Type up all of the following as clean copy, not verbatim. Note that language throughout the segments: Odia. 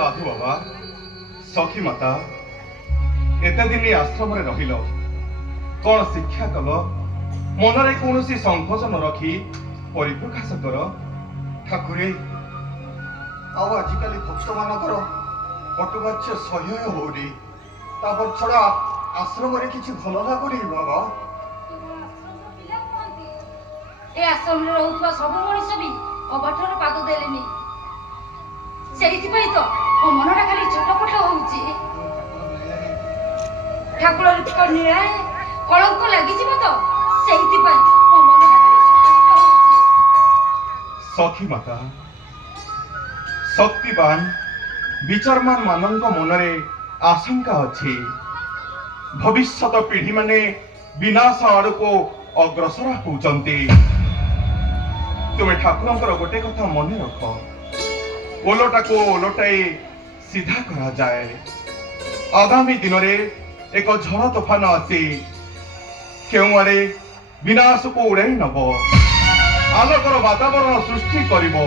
साधु बाबा सखी माता एते दिन आश्रम रहिल कौन शिक्षा कल मनरे कौन संकोच न रखी परिप्रकाश कर ठाकुरे आजिकल भक्त मानकर कटुबाच्य सह्य होनी तापर छड़ा आश्रम किसी भल लगुनि बाबा ए आश्रम रे रहउतबा सब मनुष्य भी अबाठर पाद देलेनी सेहिति तो ओ मनटा खाली छटपट होउची ठाकुर निराय कलंक लागि जिवो तो सेहिति ओ मनटा खाली छटपट होउची सखी माता शक्तिवान विचारमान मानंग मनरे आशंका अछि भविष्यत पीढ़ी माने विनाश आड़ को अग्रसर होउचंती तुमे ठाकुरंकर गोटे कथा मन रख ओलोटा को ओलोटाई सीधा करा जाए आगामी दिन रे एक झड़ तोफान आसी केउ आड़े विनाश को उड़ाई नब आलोकर वातावरण सृष्टि करिबो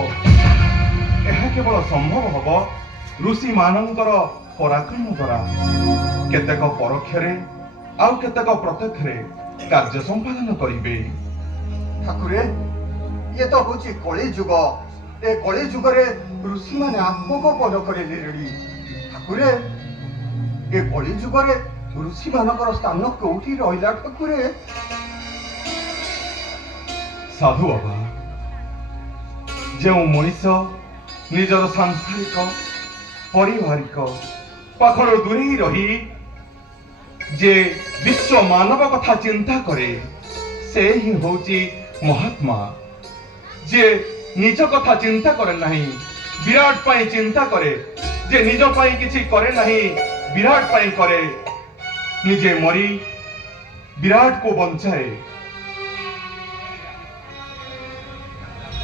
यह केवल संभव हब ऋषि मानकर पराक्रम द्वारा केतेक परोक्षरे आउ केतेक प्रत्यक्षरे कार्य संपादन करिबे ठाकुरे ये तो हूँ कली जुग ए कली जुग ऋषि मैंने आत्मगोपन करे ठाकुरे ए कली जुग ऋषि मानकर स्थान कौटी रहा ठाकुरे साधु बाबा जो मनीष निजर सांसारिक पारिवारिक पाखर दूरे रही जे विश्व मानव कथा चिंता करे से ही होची महात्मा जे निज कथा चिंता करे नहीं विराट पाई चिंता करे जे निज पाई किछि करे नहीं विराट पाई करे निजे मरी विराट को बंचाए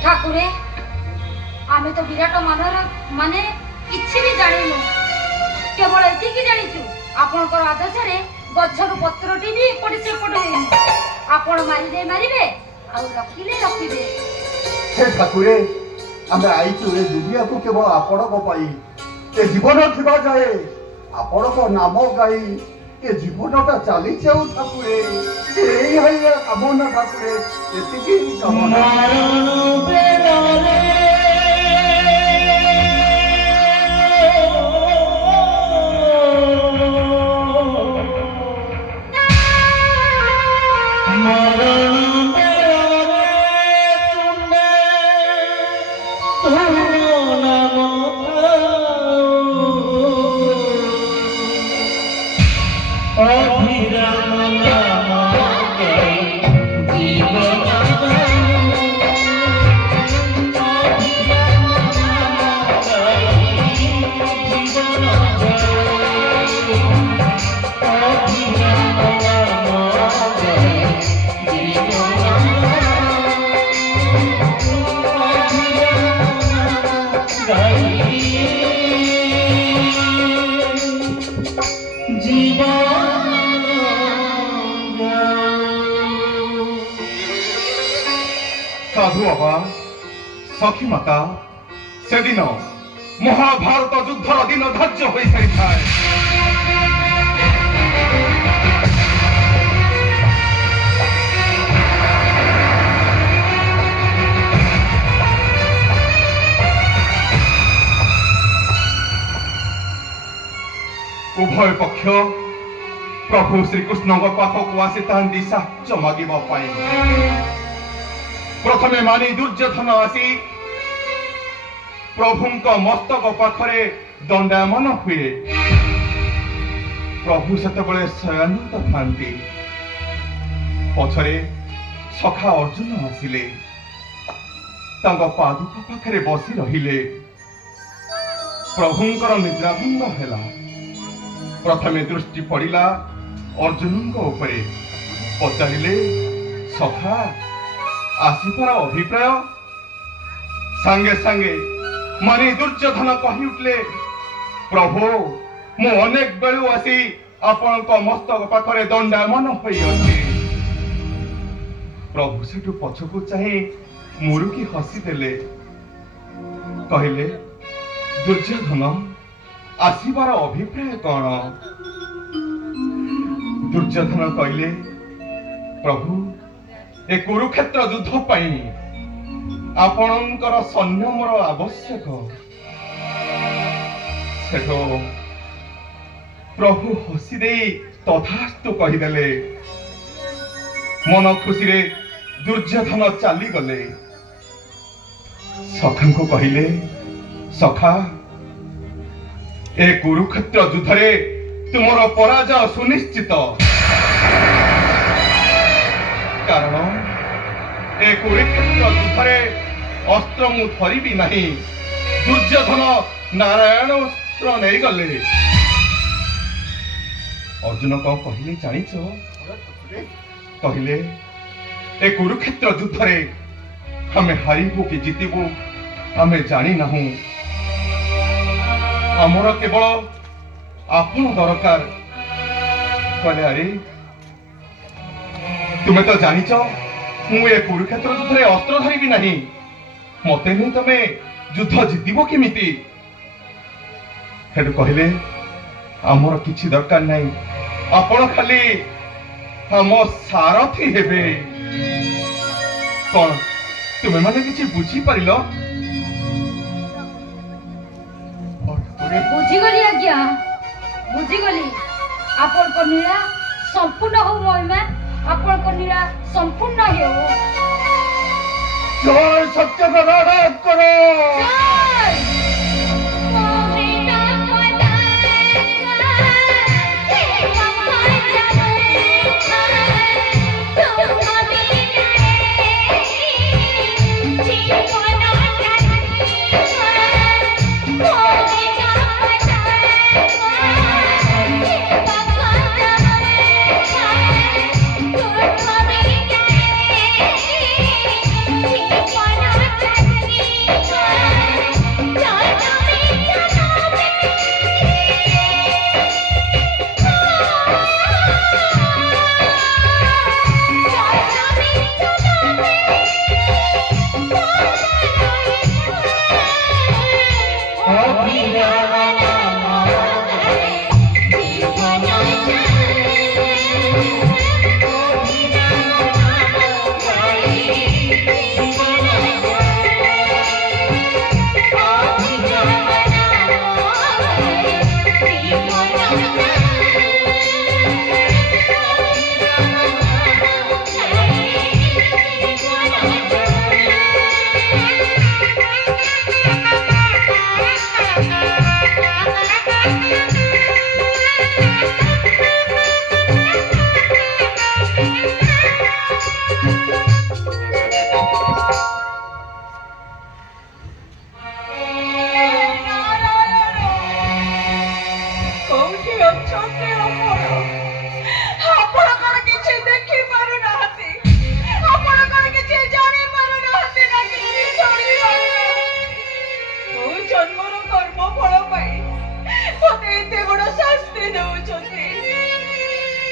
ठाकुरे आमे तो विराट मानर माने किछि भी जानिनु केवल एतिकी जानिछु आपनकर आदेश रे गछर पत्रटी भी एपटे सेपटे हेनी आपण मारिबे आ रखिले हे ठाकुरे आमे आइछु ए दुनिया को केवल आपण को पाई ए जीवन थिबा जाए आपण को नाम गाई ए जीवनटा चली जाऊ ठाकुरे एई हइया कामना ठाकुरे एतिकी कामना साधु बाबा सखी माता से दिन महाभारत युद्धर दिन धार्य हो सारी था उभय पक्ष प्रभु श्रीकृष्ण पाखक आसी साहाय्य मागिबा प्रथमे मानी दुर्योधन आसी प्रभुंक मस्तक पाखरे दंडायमान हुए प्रभु सेतबेले शयनित थांती पछरे सखा अर्जुन आसिले पादुक पाखरे बसी रहिले प्रभुंकर निद्राभंग हेला प्रथमे दृष्टि पड़िला अर्जुन उपरे पचारिले सखा आसिपार अभिप्राय सांगे सांगे मानी दुर्योधन कही उठले प्रभु मु अनेक बेलू आसी आपण मस्तक पाखरे दंडायमान होई अछि प्रभु सेठु पछकु चाहे मुरुकी हसी देले कहले दुर्योधन ଆସିବାର ଅଭିପ୍ରାୟ କ'ଣ? ଦୁର୍ଯ୍ୟୋଧନ କହିଲେ, ପ୍ରଭୁ, ଏ କୁରୁକ୍ଷେତ୍ର ଯୁଦ୍ଧ ପାଇଁ ଆପଣଙ୍କର ସୈନ୍ୟ ମୋର ଆବଶ୍ୟକ। ସେଠୁ ପ୍ରଭୁ ହସି ଦେଇ ତଥାସ୍ତୁ କହିଦେଲେ। ମନ ଖୁସିରେ ଦୁର୍ଯ୍ୟୋଧନ ଚାଲିଗଲେ। ସଖାଙ୍କୁ କହିଲେ, ସଖା, ଏ କୁରୁକ୍ଷେତ୍ର ଯୁଦ୍ଧରେ ତୁମର ପରାଜୟ ସୁନିଶ୍ଚିତ। କାରଣ ଏ କୁରୁକ୍ଷେତ୍ର ଯୁଦ୍ଧରେ ଅସ୍ତ୍ର ମୁଁ ଧରିବି ନାହିଁ। ଦୁର୍ଯ୍ୟୋଧନ ନାରାୟଣ ଅସ୍ତ୍ର ନେଇଗଲେ। ଅର୍ଜୁନ କଣ କହିଲେ ଜାଣିଛ? କହିଲେ, ଏ କୁରୁକ୍ଷେତ୍ର ଯୁଦ୍ଧରେ ଆମେ ହାରିବୁ କି ଜିତିବୁ ଆମେ ଜାଣିନାହୁଁ। ଆମର କେବଳ ଆପଣ ଦରକାର। କହିଲେ, ଆରେ ତୁମେ ତ ଜାଣିଛ ମୁଁ ଏ କୁରୁକ୍ଷେତ୍ର ଯୁଦ୍ଧରେ ଅସ୍ତ୍ର ଧରିବି ନାହିଁ। ମତେ ନେଇ ତମେ ଯୁଦ୍ଧ ଜିତିବ କେମିତି? ସେଠୁ କହିଲେ, ଆମର କିଛି ଦରକାର ନାହିଁ, ଆପଣ ଖାଲି ଆମ ସାରଥୀ ହେବେ। କଣ ତୁମେ ମାନେ କିଛି ବୁଝିପାରିଲ? ବୁଝିଗଲି ଆଜ୍ଞା, ବୁଝିଗଲି। ଆପଣଙ୍କ ନୀଳା ସମ୍ପୂର୍ଣ୍ଣ ହଉ ମହିମା, ଆପଣଙ୍କ ନୀଳା ସମ୍ପୂର୍ଣ୍ଣ ହେଉ। ଜୟ ସତ୍ୟନାରାୟଣ କର।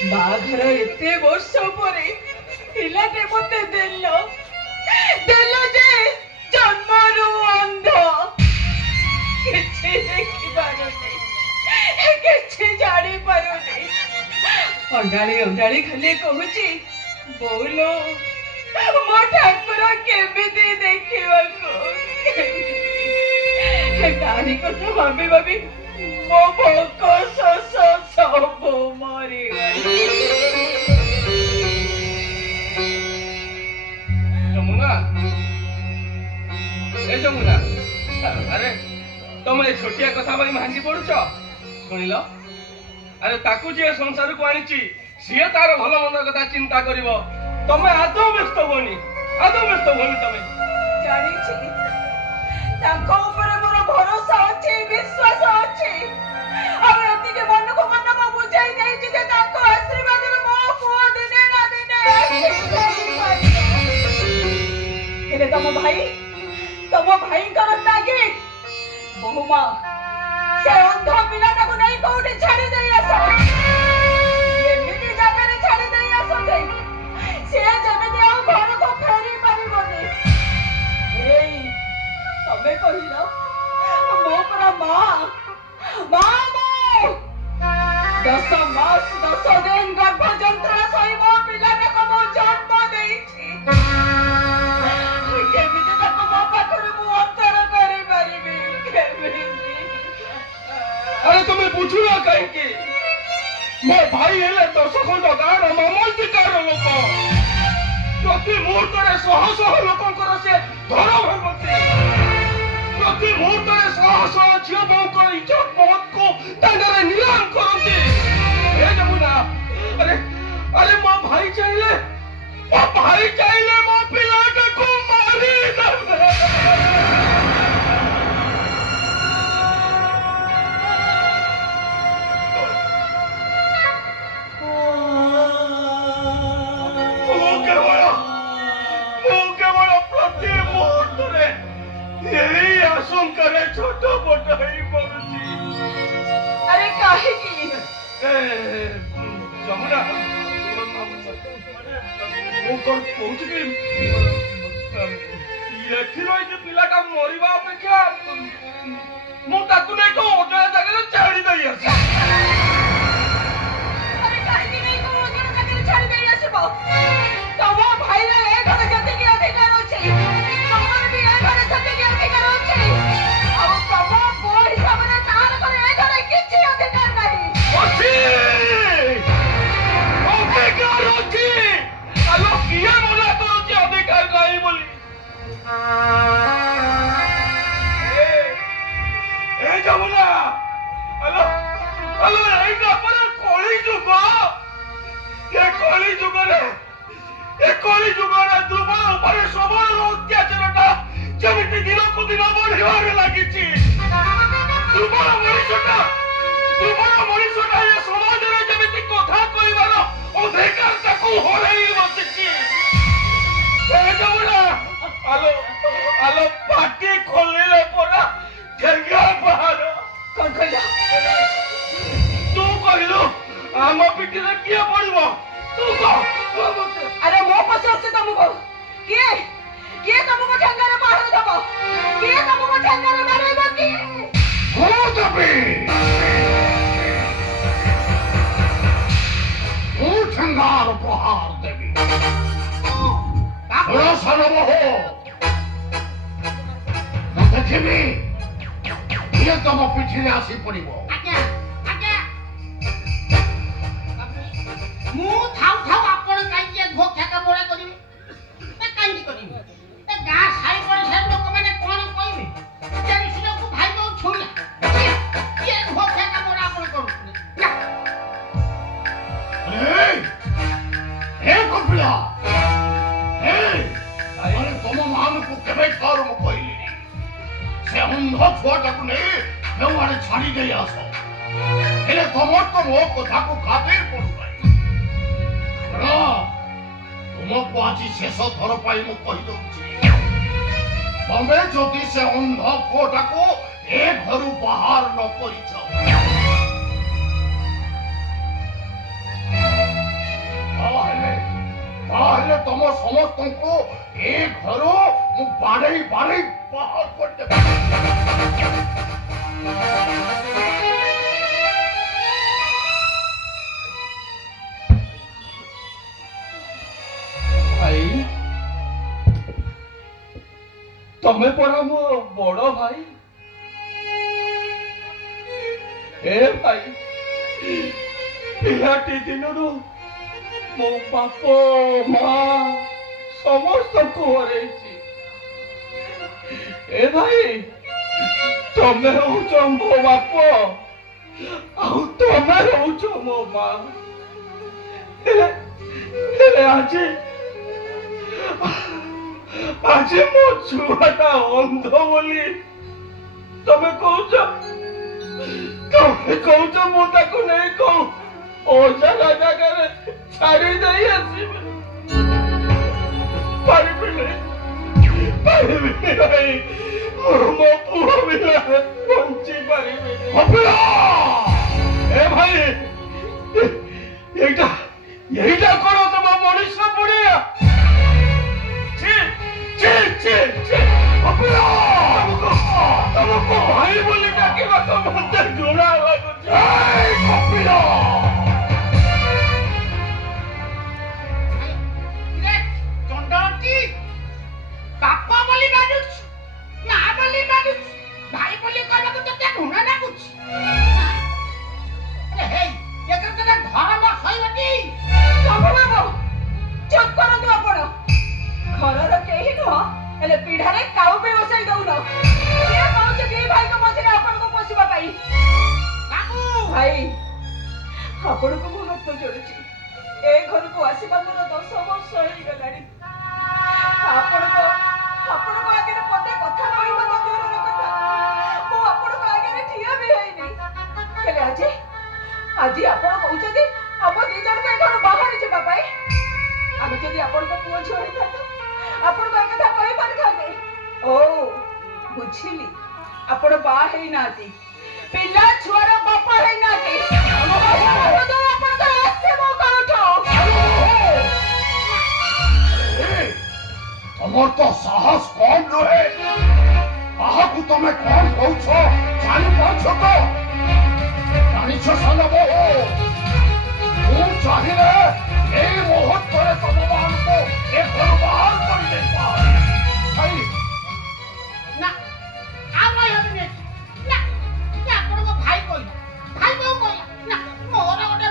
ବାହାଘର ଏତେ ବର୍ଷ ପରେ ପିଲାଟେ ମତେ ଦେଲ ଯେ ଜନ୍ମରୁ ଅନ୍ଧ, କିଛି ଦେଖିପାରୁନି, କିଛି ଜାଣିପାରୁନି। ଅଣ୍ଡାଳି ଅଣ୍ଡାଳି ଖାଲି କହୁଛି, ବୋଉଲୋ ମୋ ଠାକୁର କେମିତି ଦେଖିବାକୁ। ତାରି କଥା ଭାବି ଭାବି ମୋ ଭୋକ ଶୋଷ ସବୁ ମରିଗଲା। ଯମୁନା, ଏ ଯମୁନା, ଆରେ ତମେ ଏ ଛୋଟିଆ କଥା ପାଇଁ ଭାଙ୍ଗି ପଡୁଛ? ଶୁଣିଲ, ଆରେ ତାକୁ ଯିଏ ସଂସାରକୁ ଆଣିଛି ସିଏ ତାର ଭଲ ମନ୍ଦ କଥା ଚିନ୍ତା କରିବ। ତମେ ଆଦୌ ବ୍ୟସ୍ତ ହୁଅନି, ଆଦୌ ବ୍ୟସ୍ତ ହୁଅନି। ତମେ ଜାଣିଛି ତାଙ୍କ ଉପରେ ମୋର ଭରସା ଅଛି, ବିଶ୍ୱାସ ଅଛି। ଆଉ ଏତିକି ମନକୁ ମନ ମୁଁ ବୁଝାଇ ଦେଇଛି ଯେ ତାଙ୍କ ଆଶୀର୍ବାଦରେ ମୋ ପୁଅ ଦିନେ ନା ଦିନେ ହେଲେ ତମ ଭାଇଙ୍କର ତାଗିଦ, ବୋହୁମା ସେ ଅନ୍ଧ ପିଲାଟାକୁ ନେଇ କୋଉଠି ଛାଡି ଦେଇ ଆସ। ଏମିତି ଜାଗାରେ ଛାଡି ଦେଇ ଆସ ଯେ ସେ ଯେମିତି ଆଉ ଘରକୁ ଫେରି ପାରିବନି। ତମେ କହିଲ ମୋ ପରା ମା 10 ମାସ 10 ଦିନ ଗର୍ଭ ଯନ୍ତ୍ରଣା ସହି ମୋ ପିଲାଟାକୁ ମୁଁ ଜନ୍ମ ଦେଇଛି। କେମିତି ତାକୁ ମୋ ପାଖରୁ ମୁଁ ଅନ୍ତର କରିପାରିବି? କେମିତି? ଆରେ ତମେ ବୁଝୁନ କାହିଁକି? ମୋ ଭାଇ ହେଲେ 10 ଖଣ୍ଡ ଗାଁର ମାମଲତିକାର ଲୋକ। ପ୍ରତି ମୁହୂର୍ତ୍ତରେ ଶହ ଶହ ଲୋକଙ୍କର ସେ ଧର ଭାଙ୍ଗନ୍ତି। ପ୍ରତି ମୁହୂର୍ତ୍ତରେ ଶହ ଶହ ଝିଅ ବୋଉଙ୍କର ଇଜ୍ଜତ ମହତକୁ ତାଙ୍କର ନିଲାମ କରନ୍ତି। ହେ ଯମୁନା, ଆରେ ମୋ ଭାଇ ଚାହିଁଲେ ମୋ ପିଲାଟାକୁ ମାରିଦେବେ। ମୁଁ କେବଳ ପ୍ରତି ମୁହୂର୍ତ୍ତରେ ଏହି ଆଶଙ୍କାରେ ଛଟପଟ ହେଇ ପଡୁଛି। ଆରେ କାହିଁକି? ଯମୁନା, ମୁଁ କଣ କହୁଛି କି ଏଠି ରହିକି ପିଲାଟା ମରିବା ଅପେକ୍ଷା ମୁଁ ତାକୁ ନେଇ କୋଉ ଅଜଣା ଜାଗାରେ ଛାଡି ଦେଇ ଆସେ। ଆରେ କାହିଁକି ନେଇ କୋଉ ଅଜଣା ଜାଗାରେ ଛାଡି ଦେଇ ଆସିବ? ତମ ଭାଇର ଏ ଘରେ ଯେତିକି ଅଧିକାର ଅଛି, ତମର ବି ଏ ଘରେ ସେତିକି ଅଧିକାର ଅଛି। ଆଉ ତମ ପୁଅ ହିସାବରେ ତାହାର ଘରେ ଏ ଘରେ କିଛି ଅଧିକାର ନାହିଁ। ଅଛି, ଅଧିକାର ଅଛି। ଆଲୋ, କିଏ ମନା କରୁଛି ଅଧିକାର ନାହିଁ ବୋଲି? ଏ ଯମୁନା, ଆଲୋ ଏଇଟା ପରା କଳି ଯୁଗ। ଏ କଳି ଯୁଗରେ ଦୁର୍ବଳ ଉପରେ ସବଳର ଅତ୍ୟାଚାରଟା ଯେମିତି ଦିନକୁ ଦିନ ବଢିବାରେ ଲାଗିଛି। ଦୁର୍ବଳ ମଣିଷଟା ଏ ସମାଜରେ ଯେମିତି କଥା କହିବାର ଅଧିକାର ତାକୁ ହରେଇ ବସିଛି। ଏ ଯମୁନା, ଆଲୋ ପାଟି ଖୋଲିଲେ ପରା ଠେଙ୍ଗା ବାହାର। କଣ କହିଲ? ତୁ କହିଲୁ ଆମ ପିଠିରେ କିଏ ପଡିବ? ତୁ କହ। ଆରେ ମୁଁ ପଚାରୁଛି ତମକୁ, କିଏ ତମକୁ ଠେଙ୍ଗାରେ ବାହାର ଦବ? କିଏ ତମକୁ ଠେଙ୍ଗାରେ ବାହାରିବ? କିଏ? ମୁଁ ଦେବି। ମୁଁ ଠେଙ୍ଗାର ପ୍ରହାର ଦେବି। ସାନ ବୋହୂ, ମୁଁ ଦେଖିବି କିଏ ତମ ପିଠିରେ ଆସି ପଡିବ। ମୁଁ ଥାଉ ଆପଣ କାହିଁକି ଘୋକ୍ଷା କାମରା କରିବେ? କାହିଁକି କରିବେ? ଗାଁ ସାହି ପଡ଼ିଶାର ଲୋକମାନେ କଣ କହିବେ? ଜାଣିଶୁଣିକୁ ଭାଇ ବୋଉ ଛୁଇଁଲା କିଏ ଘୋକ୍ଷା କାମରା ଆପଣ କରୁଥିଲେ? କପିଳା, ତମ ମାନଙ୍କୁ କେବେ ଥର ମୁଁ କହିଲିନି ସେ ଅନ୍ଧ ଛୁଆଟାକୁ ନେଇ କେଉଁଆଡେ ଛାଡି ଦେଇ ଆସ। ହେଲେ ତମର ତ ମୋ କଥାକୁ ଖାତିର ପଡୁନାହିଁ। ତୁମକୁ ଆଜି ଶେଷ ଥର ପାଇଁ ମୁଁ କହିଦଉଛି, ତମେ ଯଦି ସେ ଅନ୍ଧ ପୁଅଟାକୁ ଏ ଘରୁ ବାହାର ନ କରିଛ, ତାହେଲେ ତମ ସମସ୍ତଙ୍କୁ ଏ ଘରୁ ମୁଁ ବାଡ଼େଇ ବାହାର କରିଦେବି। ଭାଇ, ତମେ ପରା ମୋ ବଡ ଭାଇ। ଏ ଭାଇ, ପିଲାଟି ଦିନରୁ ମୋ ବାପ ମା ସମସ୍ତଙ୍କୁ ହରେଇଛି। ଏ ଭାଇ, ତମେ ହଉଛ ମୋ ବାପ ଆଉ ତମେ ହଉଛ ମୋ ମା। ହେଲେ ଆଜି ମୋ ଛୁଆଟା ଅନ୍ଧ ବୋଲି ତମେ କହୁଛ ମୁଁ ତାକୁ ନେଇ କହୁ ଅଜାଣା ଜାଗାରେ ଛାଡି ଦେଇ ଆସିବି? ପାରିବିନି ଭାଇ, ମୋ ପୁଅ ବିନା ବଞ୍ଚି ପାରିବିନି। ଏ ଭାଇ, এইটা করো তোমার মনুষ্য পড়িয়া। তোমাকে ভাই বলে ডাকিবা তো মধ্যে ঘোড়া লাগুছে। ଆପଣଙ୍କୁ ମୁଁ ହାତ ଯୋଡୁଛି। ଏ ଘରକୁ ଆସିବା ମୋର 10 ବର୍ଷ ହେଇଗଲାଣି। ଆପଣଙ୍କ ଆଗରେ ପଦେ କଥା କହିବ ତ ଦୂରର କଥା, ମୁଁ ଆପଣଙ୍କ ଆଗରେ ଠିଆ ବି ହେଇନି। ହେଲେ ଆଜି ଆପଣ କହୁଛନ୍ତି ଆମ 2 ଜଣଙ୍କୁ ଏ ଘରୁ ବାହାରି ଯିବା ପାଇଁ। ଆମେ ଯଦି ଆପଣଙ୍କ ପୁଅ ଝିଅ ହେଇଥାନ୍ତୁ ଆପଣଙ୍କ ଏ କଥା କହିପାରିଥାନ୍ତେ। ଓ ବୁଝିଲି, ଆପଣ ବାହା ହେଇନାହାନ୍ତି, ପିଲା ଛୁଆର ବାପା ହେଇନାହାନ୍ତି। ଆପଣଙ୍କର ଆସ୍ତେ ମୋ କାଉଠୁ। ତମର ତ ସାହସ କମ ନୁହେଁ। କାହାକୁ ତମେ କଣ କହୁଛ ଜାଣିପାରୁଛ ତ? ଜାଣିଛ ସାନ ବୋହୂ, ମୁଁ ଚାହିଁଲେ ଏଇ ମୁହୂର୍ତ୍ତରେ ତମମାନଙ୍କୁ ଏ ଘରୁ ବାହାର କରିଦେଇପାରେ। ନା ଆଉ କହିହବନି। ନା ସେ ଆପଣଙ୍କ ଭାଇ କହିଲା, ଭାଇ ବୋଉ କହିଲା। ନା ମୋର ଗୋଟେ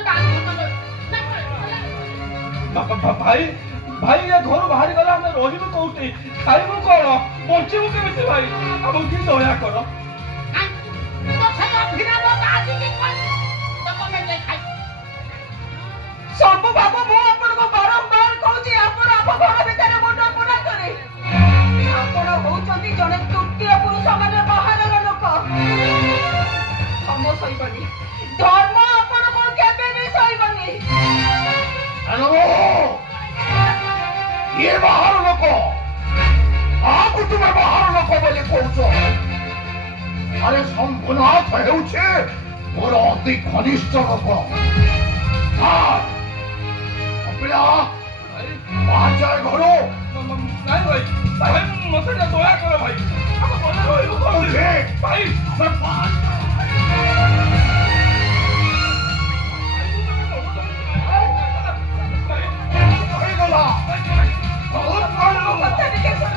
ଭାଇ ଭାଇ ଏ ଘରୁ ବାହାରି ଗଲେ ଆମେ ରହିବୁ କୋଉଠି, ଖାଇବୁ କଣ, ବଞ୍ଚିବୁ କେମିତି? ଭାଇ ଆମକୁ ଟିକେ ଦୟା କର। ସବୁ ବାବୁ, ମୁଁ ଆପଣଙ୍କୁ ବାରମ୍ବାର କହୁଛି ଆପଣ ଆମ ଘର ଭିତରେ ମୁଣ୍ଡ ପୁରାନ୍ତୁନି। ଆପଣ ହଉଛନ୍ତି ଜଣେ ତୃତୀୟ ପୁରୁଷ ମାନେ ବାହାରର ଲୋକ। ଧର୍ମ ସହିବନି, ଧର୍ମ ଆପଣଙ୍କୁ କେବେ ବି ସହିବନି। ଇଏ ବାହାର ଲୋକ, କାହାକୁ ତୁମେ ବାହାର ଲୋକ ବୋଲି କହୁଛ? ଆରେ ଶମ୍ଭୁନାଥ ହେଉଛି ମୋର ଅତି ଘନିଷ୍ଠ ଲୋକ। ବାହାଯାଏ ଘରୁ। ନାଇଁ ଭାଇ, ଭାଇ ମତେ ଟିକେ ଦୟା କର ଭାଇ, ଆମେ ଗଲେ ରହିବୁ କୋଉଠି? ଭାଇ ହେଇଗଲା। କଥା ଟିକେ ଶୁଣ।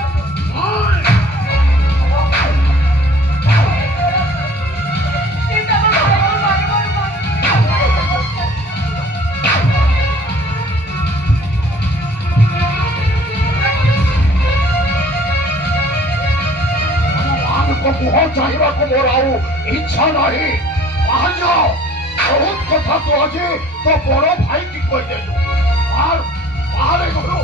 ମୁହଁ ଚାହିଁବାକୁ ମୋର ଆଉ ଇଚ୍ଛା ନାହିଁ। ବାହାଯାଅ। ବହୁତ କଥା ତୁ ଆଜି ତୋ ବଡ ଭାଇକି କହିଦେଲୁ। ବାହାରେ ଘରୁ